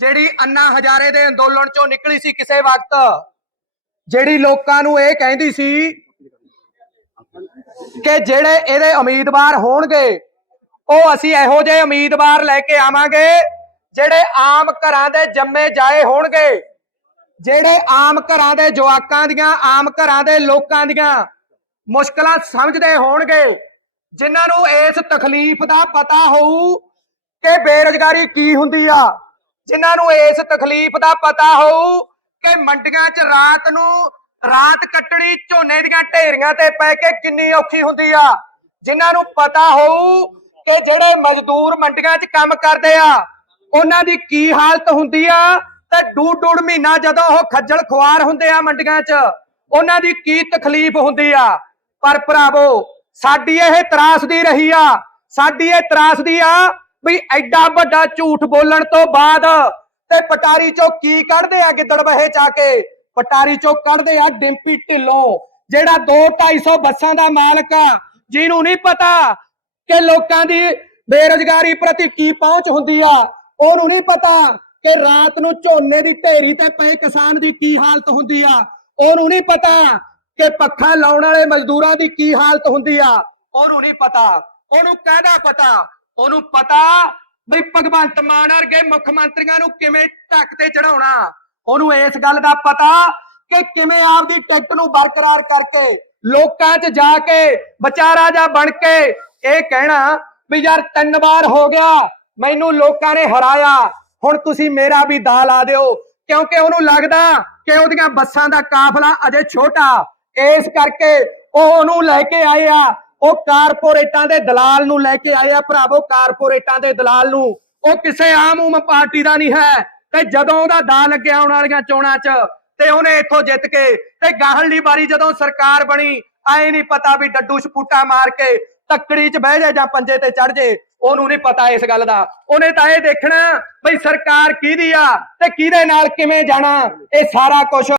ਜਿਹੜੀ ਅੰਨਾ ਹਜ਼ਾਰੇ ਦੇ ਅੰਦੋਲਨ ਚੋਂ ਨਿਕਲੀ ਸੀ ਕਿਸੇ ਵਕਤ, ਜਿਹੜੀ ਲੋਕਾਂ ਨੂੰ ਇਹ ਕਹਿੰਦੀ ਸੀ ਕਿ ਜਿਹੜੇ ਇਹਦੇ ਉਮੀਦਵਾਰ ਹੋਣਗੇ, ਉਹ ਅਸੀਂ ਇਹੋ ਜਿਹੇ ਉਮੀਦਵਾਰ ਲੈ ਕੇ ਆਵਾਂਗੇ, ਜਿਹੜੇ ਆਮ ਘਰਾਂ ਦੇ ਜੰਮੇ ਜਾਏ ਹੋਣਗੇ, ਜਿਹੜੇ ਆਮ ਘਰਾਂ ਦੇ ਜਵਾਕਾਂ ਦੀਆਂ, ਆਮ ਘਰਾਂ ਦੇ ਲੋਕਾਂ ਦੀਆਂ ਮੁਸ਼ਕਲਾਂ ਸਮਝਦੇ ਹੋਣਗੇ, ਜਿਨ੍ਹਾਂ ਨੂੰ ਇਸ ਤਕਲੀਫ ਦਾ ਪਤਾ ਹੋਊ ਕਿ ਬੇਰੁਜ਼ਗਾਰੀ ਕੀ ਹੁੰਦੀ ਆ? ਜਿਨ੍ਹਾਂ ਨੂੰ ਇਸ ਤਕਲੀਫ ਦਾ ਪਤਾ ਹੋਊ ਕਿ ਮੰਡੀਆਂ 'ਚ ਰਾਤ ਨੂੰ ਰਾਤ ਕੱਟਣੀ ਝੋਨੇ ਦੀਆਂ ਢੇਰੀਆਂ ਤੇ ਪੈ ਕੇ ਕਿੰਨੀ ਔਖੀ ਹੁੰਦੀ ਆ। ਜਿਨ੍ਹਾਂ ਨੂੰ ਪਤਾ ਹੋਊ ਕਿ ਜਿਹੜੇ ਮਜ਼ਦੂਰ ਮੰਡੀਆਂ 'ਚ ਕੰਮ ਕਰਦੇ ਆ, ਉਹਨਾਂ ਦੀ ਕੀ ਹਾਲਤ ਹੁੰਦੀ ਆ ਤੇ ਡੂੜ ਡੂੜ ਮਹੀਨਾ ਜਦੋਂ ਉਹ ਖੱਜਲ ਖੁਆਰ ਹੁੰਦੇ ਆ ਮੰਡੀਆਂ 'ਚ, ਉਹਨਾਂ ਦੀ ਕੀ ਤਕਲੀਫ ਹੁੰਦੀ ਆ? ਪਰ ਭਰਾਵੋ, ਸਾਡੀ ਇਹ ਤਰਾਸਦੀ ਰਹੀ ਆ, ਸਾਡੀ ਇਹ ਤਰਾਸਦੀ ਆ ਵੀ ਐਡਾ ਵੱਡਾ ਝੂਠ ਬੋਲਣ ਤੋਂ ਬਾਅਦ ਤੇ ਪਟਾਰੀ ਚੋਂ ਕੀ ਕੱਢਦੇ ਆ ਗਿੱਦੜ ਬਹੇ ਚਾ ਕੇ? ਪਟਾਰੀ ਚੋਂ ਕੱਢਦੇ ਆ ਡਿੰਪੀ ਢਿੱਲੋਂ, ਜਿਹੜਾ 2 250 ਬੱਸਾਂ ਦਾ ਮਾਲਕ ਆ, ਜਿਹਨੂੰ ਨਹੀਂ ਪਤਾ ਕਿ ਲੋਕਾਂ ਦੀ ਬੇਰੁਜ਼ਗਾਰੀ ਪ੍ਰਤੀ ਕੀ ਪਹੁੰਚ ਹੁੰਦੀ ਆ, ਉਹਨੂੰ ਨਹੀਂ ਪਤਾ ਕਿ ਰਾਤ ਨੂੰ ਝੋਨੇ ਦੀ ਢੇਰੀ ਤੇ ਪਏ ਕਿਸਾਨ ਦੀ ਕੀ ਹਾਲਤ ਹੁੰਦੀ ਆ, ਉਹਨੂੰ ਨਹੀਂ ਪਤਾ ਕਿ ਪੱਖਾ ਲਾਉਣ ਵਾਲੇ ਮਜ਼ਦੂਰਾਂ ਦੀ ਕੀ ਹਾਲਤ ਹੁੰਦੀ ਆ, ਉਹਨੂੰ ਨਹੀਂ ਪਤਾ, ਉਹਨੂੰ ਕਾਹਦਾ ਪਤਾ? ਉਹਨੂੰ ਪਤਾ ਵੀ ਭਗਵੰਤ ਮਾਨ ਵਰਗੇ ਮੁੱਖ ਮੰਤਰੀਆਂ ਨੂੰ ਕਿਵੇਂ ਢੱਕ ਤੇ ਚੜਾਉਣਾ ਉਹਨੂੰ ਇਸ ਗੱਲ ਦਾ ਪਤਾ ਕਿ ਕਿਵੇਂ ਆਪਦੀ ਟਿਕਟ ਨੂੰ ਬਰਕਰਾਰ ਕਰਕੇ ਲੋਕਾਂ 'ਚ ਜਾ ਕੇ ਵਿਚਾਰਾ ਜਾ ਬਣ ਕੇ ਇਹ ਕਹਿਣਾ ਵੀ ਯਾਰ ਤਿੰਨ ਵਾਰ ਹੋ ਗਿਆ, ਮੈਨੂੰ ਲੋਕਾਂ ਨੇ ਹਰਾਇਆ, ਹੁਣ ਤੁਸੀਂ ਮੇਰਾ ਵੀ ਦਾ ਲਾ ਦਿਓ। ਕਿਉਂਕਿ ਉਹਨੂੰ ਲੱਗਦਾ ਕਿ ਉਹਦੀਆਂ ਬੱਸਾਂ ਦਾ ਕਾਫਲਾ ਅਜੇ ਛੋਟਾ। ਇਸ ਕਰਕੇ ਉਹ ਉਹਨੂੰ ਲੈ ਕੇ ਆਏ ਆ ਉਹ ਕਾਰਪੋਰੇਟਾਂ ਦੇ ਦਲਾਲ ਨੂੰ ਲੈ ਕੇ ਆਏ ਆ ਭਰਾਵੋ, ਕਾਰਪੋਰੇਟਾਂ ਦੇ ਦਲਾਲ ਨੂੰ। ਉਹ ਕਿਸੇ ਆਮ ਉਮ ਪਾਰਟੀ ਦਾ ਨਹੀਂ ਹੈ। ਤੇ ਜਦੋਂ ਉਹਦਾ ਦਾ ਲੱਗਿਆ ਆਉਣ ਵਾਲੀਆਂ ਚੋਣਾਂ 'ਚ, ਤੇ ਉਹਨੇ ਇੱਥੋਂ ਜਿੱਤ ਕੇ, ਤੇ ਗਾਹਲੀ ਵਾਰੀ ਜਦੋਂ ਸਰਕਾਰ ਬਣੀ, ਆਏ ਨਹੀਂ ਪਤਾ ਵੀ ਡੱਡੂ ਸਪੂਟਾ ਮਾਰ ਕੇ ਤੱਕੜੀ 'ਚ ਬਹਿ ਜਾ ਜਾਂ ਪੰਜੇ ਤੇ ਚੜ ਜੇ ਉਹਨੂੰ ਨਹੀਂ ਪਤਾ ਇਸ ਗੱਲ ਦਾ। ਉਹਨੇ ਤਾਂ ਇਹ ਦੇਖਣਾ, ਬਈ ਸਰਕਾਰ ਕਿਹਦੀ ਆ ਤੇ ਕਿਹਦੇ ਨਾਲ ਕਿਵੇਂ ਜਾਣਾ, ਇਹ ਸਾਰਾ ਕੁਝ